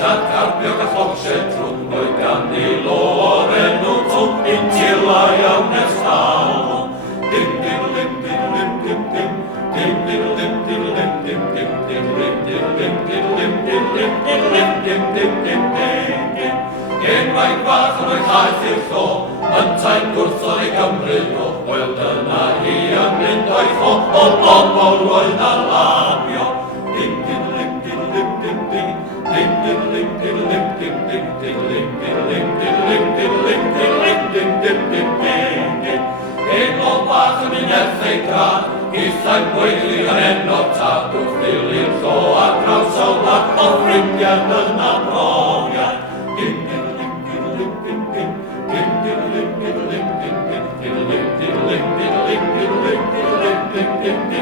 Isät karpiokas lapset rut, poikani luorennut intilla ja nestalo. Dim dim dim dim dim dim dim. Dim dim dim dim dim dim dim dim dim dim dim dim dim dim dim dim dim dim dim. Gen vaid fath yn o'i llaeth i'r tho, yn ta'n gwrthod ei Gymru o, oel dyna hi yn mynd o'i tho, o bobl roedd na labio. Dim dim dim dim dim dim dim. Dim dim dim dim dim dim dim dim dim dim dim dim dim dim dim dim dim dim dim. Ein o bach yn un erthau gran, Isa'n gweithlu yn enod tad wrth ddilyn tro a draws o lac o ffrindiau yn a brofiad. Dim dim dim dim dim dim dim. Dim dim dim dim dim dim dim. Dim dim dim dim dim dim dim dim dim dim dim dim.